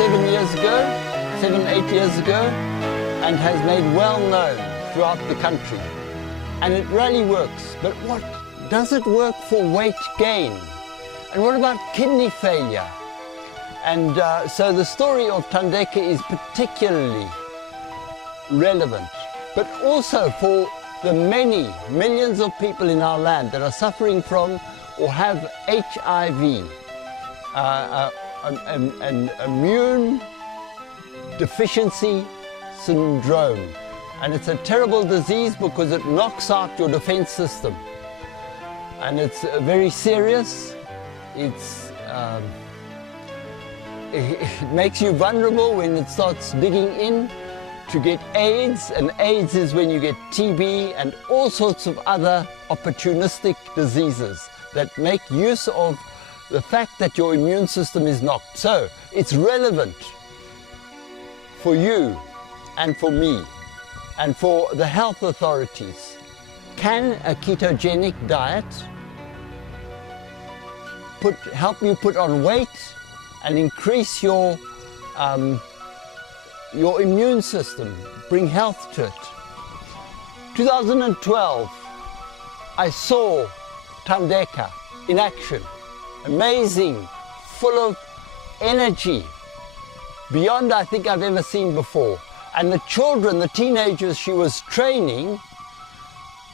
7 years ago, 8 years ago, and has made well known throughout the country. And it really works. But what does it work for weight gain? And what about kidney failure? And so the story of Thadeka is particularly relevant, but also for the many millions of people in our land that are suffering from or have HIV, an immune deficiency syndrome. And it's a terrible disease because it knocks out your defense system. And it's very serious. It makes you vulnerable when it starts digging in to get AIDS, and AIDS is when you get TB and all sorts of other opportunistic diseases that make use of the fact that your immune system is knocked. So it's relevant for you and for me and for the health authorities. Can a ketogenic diet help you put on weight and increase your immune system, bring health to it? 2012, I saw Thadeka in action. Amazing, full of energy, beyond I think I've ever seen before. And the children, the teenagers she was training,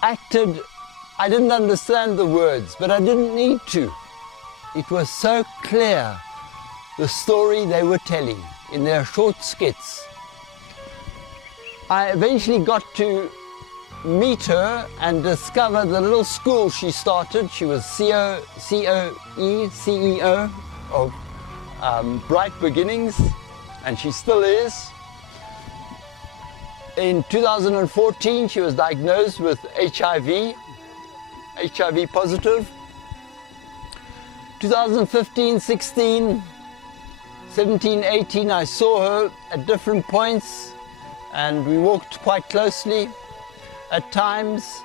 acted, I didn't understand the words, but I didn't need to. It was so clear, the story they were telling in their short skits. I eventually got to meet her and discover the little school she started. She was CEO of Bright Beginnings, and she still is. In 2014, she was diagnosed with HIV positive. 2015, 16, 17, 18, I saw her at different points, and we walked quite closely. At times,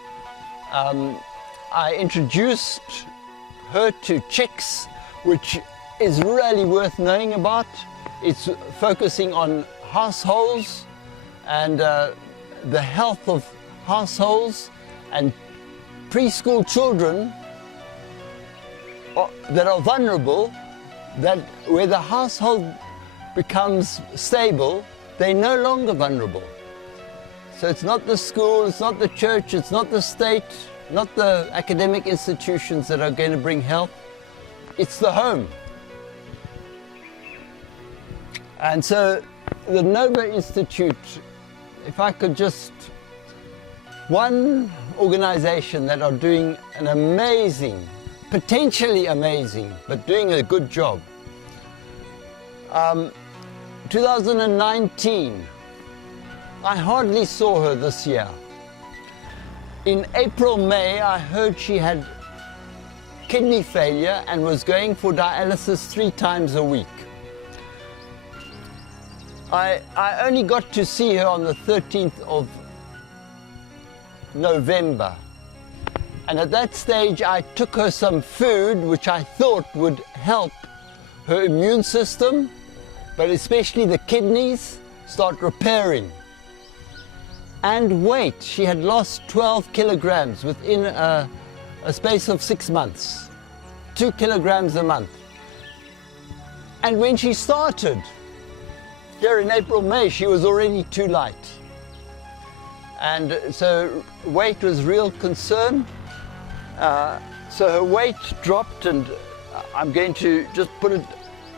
I introduced her to Chicks, which is really worth knowing about. It's focusing on households and the health of households and preschool children that are vulnerable, that where the household becomes stable, they're no longer vulnerable. So it's not the school, it's not the church, it's not the state, not the academic institutions that are going to bring health, it's the home. And so the Nova Institute, if I could just, one organization that are doing an amazing, potentially amazing, but doing a good job. 2019, I hardly saw her this year. In April, May, I heard she had kidney failure and was going for dialysis 3 times a week. I only got to see her on the 13th of November. And at that stage, I took her some food which I thought would help her immune system, but especially the kidneys, start repairing. And weight, she had lost 12 kilograms within a space of 6 months, 2 kilograms a month. And when she started, here in April, May, she was already too light. And so weight was real concern. So her weight dropped, and I'm going to just put it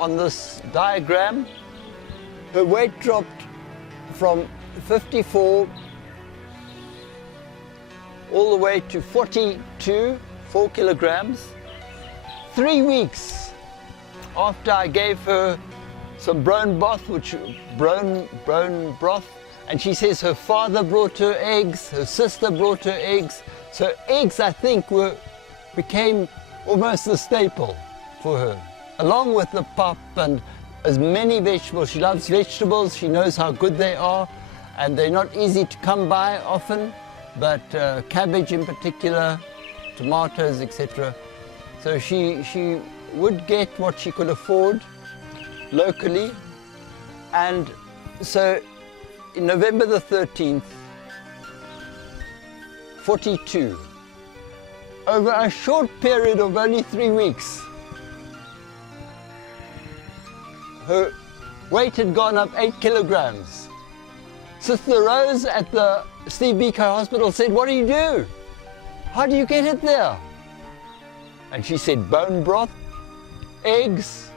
on this diagram. Her weight dropped from 54 all the way to 42, 4 kilograms. 3 weeks after I gave her some bone broth, and she says her father brought her eggs, her sister brought her eggs. So eggs, I think, became almost a staple for her, along with the pap and as many vegetables. She loves vegetables, she knows how good they are, and they're not easy to come by often, but cabbage in particular, tomatoes, etc. So she would get what she could afford locally, And so in November the 13th, 42. Over a short period of only 3 weeks, her weight had gone up 8 kilograms. Sister Rose at the Steve Biko Hospital said, "What do you do? How do you get it there?" And she said, bone broth, eggs,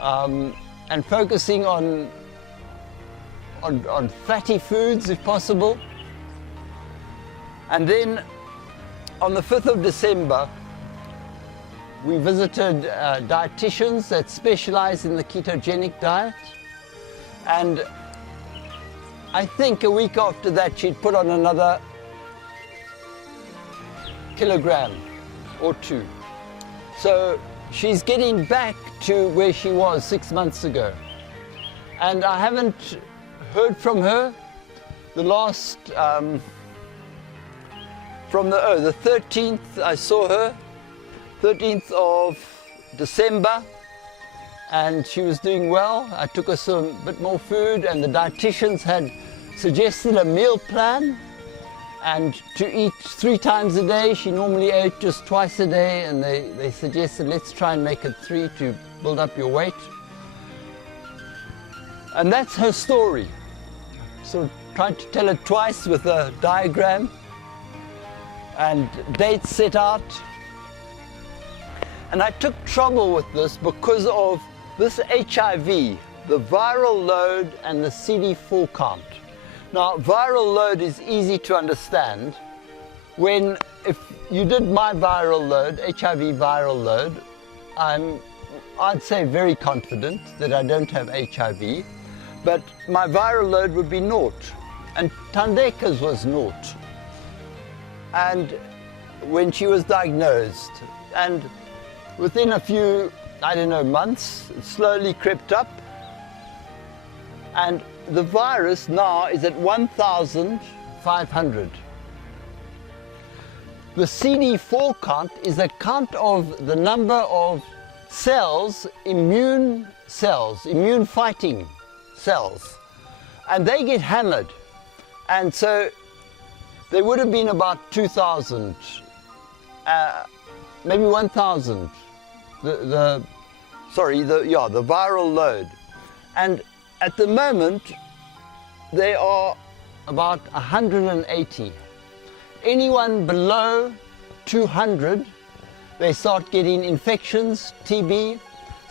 and focusing on fatty foods if possible. And then on the 5th of December, we visited dietitians that specialize in the ketogenic diet. And I think a week after that, she'd put on another kilogram or 2. So she's getting back to where she was 6 months ago. And I haven't heard from her. The last, from the 13th, I saw her, 13th of December, and she was doing well. I took her some bit more food, and the dietitians had suggested a meal plan, and to eat 3 times a day. She normally ate just twice a day, and they suggested let's try and make it 3 to build up your weight. And that's her story. So tried to tell it twice with a diagram and dates set out. And I took trouble with this because of this HIV, the viral load and the CD4 count. Now, viral load is easy to understand. If you did my viral load, HIV viral load, I'd say very confident that I don't have HIV, but my viral load would be 0, and Thadeka's was 0. And when she was diagnosed, and within a few, I don't know, months, it slowly crept up. And the virus now is at 1,500. The CD4 count is a count of the number of cells, immune fighting cells. And they get hammered. And so there would have been about 2,000, maybe 1,000. The viral load. And at the moment, they are about 180. Anyone below 200, they start getting infections, TB.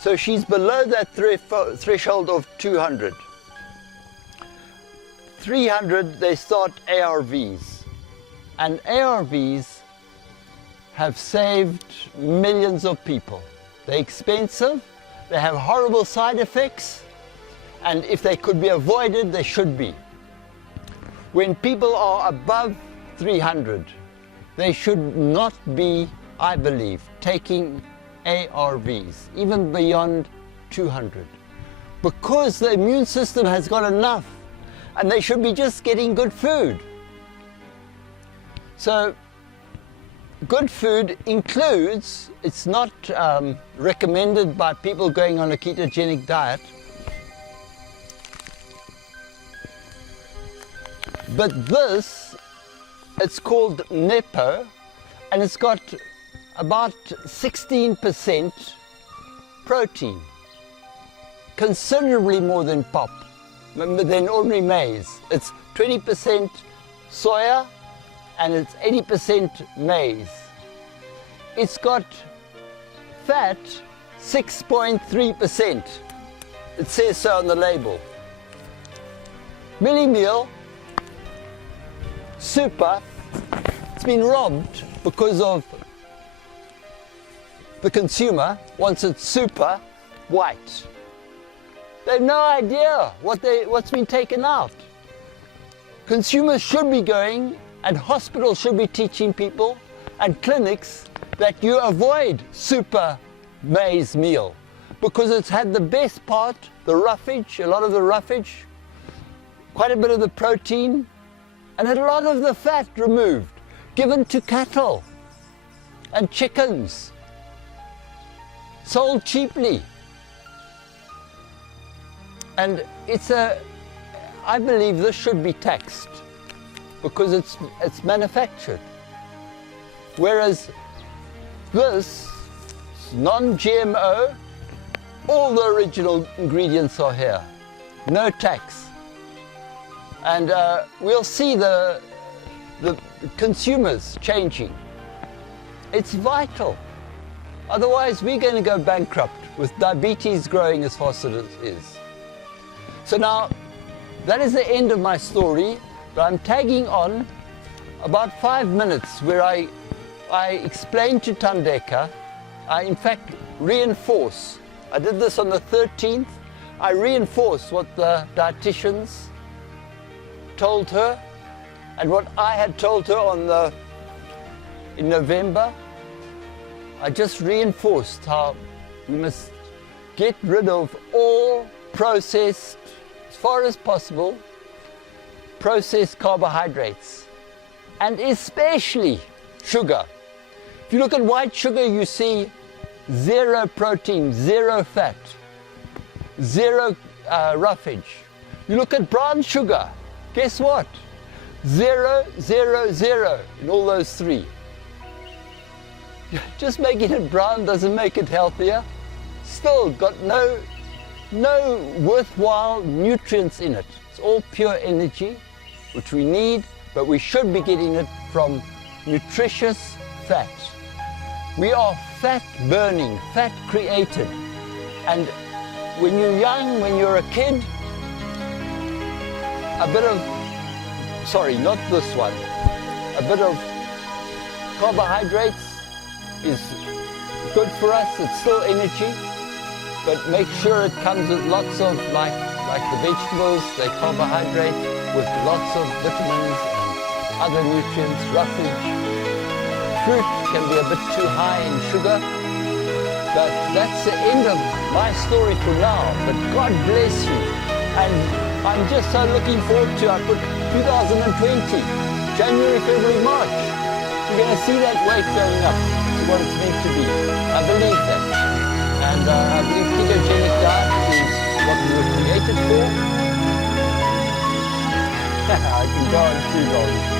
So she's below that threshold of 200. 300, they start ARVs. And ARVs have saved millions of people. They're expensive, they have horrible side effects, and if they could be avoided, they should be. When people are above 300, they should not be, I believe, taking ARVs, even beyond 200, because the immune system has got enough, and they should be just getting good food. So, good food includes, it's not recommended by people going on a ketogenic diet, but this, it's called Nepo, and it's got about 16% protein, considerably more than pop, than ordinary maize. It's 20% soya, and it's 80% maize. It's got fat, 6.3%. It says so on the label. Millie meal, super, it's been robbed because of the consumer wants it super white. They have no idea what's been taken out. Consumers should be going, and hospitals should be teaching people, and clinics, that you avoid super maize meal because it's had the best part, the roughage, a lot of the roughage, quite a bit of the protein, and had a lot of the fat removed, given to cattle and chickens, sold cheaply. And I believe this should be taxed because it's manufactured. Whereas this, non-GMO, all the original ingredients are here, no tax. And we'll see the consumers changing. It's vital. Otherwise, we're going to go bankrupt with diabetes growing as fast as it is. So now, that is the end of my story, but I'm tagging on about 5 minutes where I explain to Thadeka, I in fact reinforce. I did this on the 13th. I reinforce what the dietitians told her and what I had told her in November. I just reinforced how we must get rid of all processed, as far as possible, processed carbohydrates, and especially sugar. If you look at white sugar, you see 0 protein, 0 fat, 0 roughage. You look at brown sugar, guess what? 0, 0, 0 in all those three. Just making it brown doesn't make it healthier. Still got no worthwhile nutrients in it. It's all pure energy, which we need, but we should be getting it from nutritious fat. We are fat burning, fat created. And when you're young, when you're a kid, a bit of, sorry, not this one, a bit of carbohydrates is good for us. It's still energy, but make sure it comes with lots of, like the vegetables, they carbohydrate with lots of vitamins and other nutrients, roughage. Fruit can be a bit too high in sugar, but that's the end of my story for now. But God bless you. And I'm just so looking forward to, I put 2020, January, February, March. You're going to see that weight going up to what it's meant to be. I believe that. And I believe ketogenic diet is what we were created for. I can go on too long.